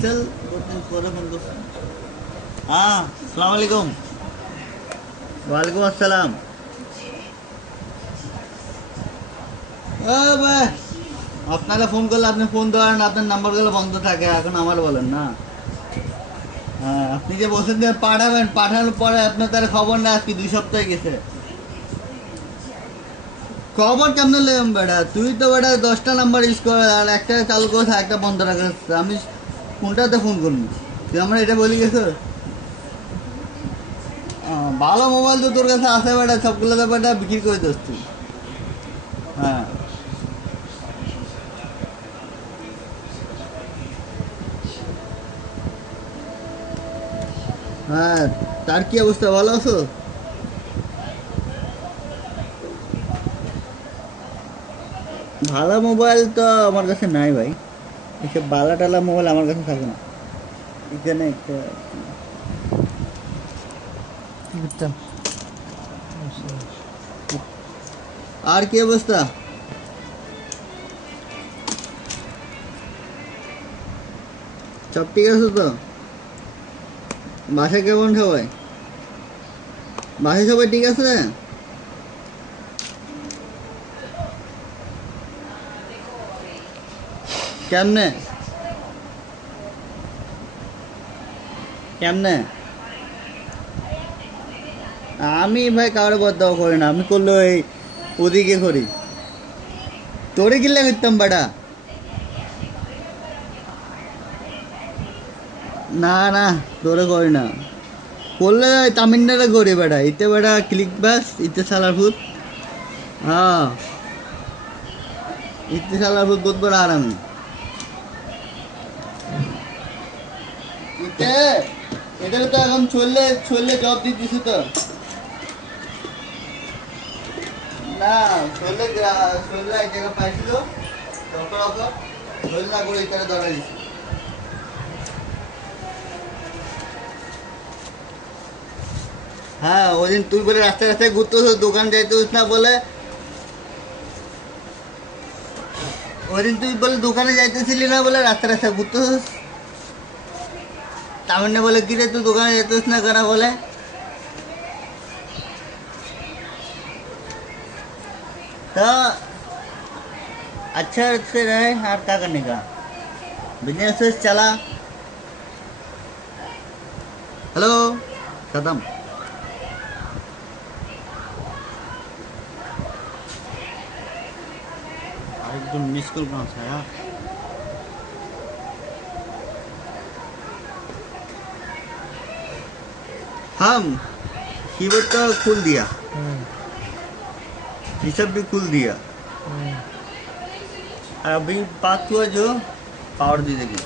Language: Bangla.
फैसल 2 दिन পরে ফোন করছে। হ্যাঁ, আসসালামু আলাইকুম। ওয়ালাইকুম আসসালাম। ভাই, আপনারা ফোন করলে আপনি ফোন ধরেন, আপনার নাম্বারগুলো বন্ধ থাকে। এখন আমার বলেন না। হ্যাঁ, আপনি যে বলছেন যে পাঠাবেন, পাঠানোর পরে আপনার তার খবর না, আজকে 2 সপ্তাহ গেছে। খবর কেমন লেম বেটা? তুই তো বেটা 10টা নাম্বার ইউজ করে আর একটা চালু করে একটা বন্ধ রাখাস। আমি কোনটাতে ফোন করবো? তুই আমরা এটা বলি গেছো। ভালো মোবাইল তো তোর কাছে আছে বেটা, সবগুলো তো বেটা বিক্রি করে দিস তুই। হ্যাঁ হ্যাঁ, তার কি অবস্থা, ভালো আছো? ভালো মোবাইল তো আমার কাছে নাই ভাই। এসব বালা টালা মোবাইল আমার কাছে থাকে না। এখানে একটা কি করতাম? আর কি অবস্থা? সব ঠিক আছে তো? বাসায় কেমন সবাই? বাসায় সবাই ঠিক আছে? কেমনে কেমনে? আমি ভাই কারো বদদাও করি না, আমি করলে ওই ওদিকে করি। তোরে কিল্লা করতাম বেটা। না না, তোরে করি না। করলে ওই তামিলনাড়ে করি বেটা, ইতে বেটা ক্লিক বাস, ইতে সালার ফুট। হ্যাঁ, ইতে সালার ফুট বহুত বড় আরামি। ইতে এদের তো এখন চললে চললে জব দিয়ে দিছে তো। না, চললে চললে এক জায়গা পাইছিল, ডক্টর অফার চললে না করে ইতারে ধরা দিছে। হ্যাঁ, ওই দিন তুই বলে রাস্তায় রাস্তায় ঘুরতেছ, দোকান যাইতেছিস না বলে। ওই দিন তুই বলে দোকানে যাইতেছিলি না বলে রাস্তায় রাস্তায় ঘুরতেছিস। তামিনে বলে কি রে, তুই দোকানে যাইতেছিস না কেন বলে। तो अच्छा से रहे और क्या करने का, बिजनेस चला। हेलो, खत्म। एकदम मिस कॉल कहाँ से आया? हम कीबोर्ड तो खोल दिया, ये सब भी खोल दिया। अभी बात हुआ जो पावर दी देगी।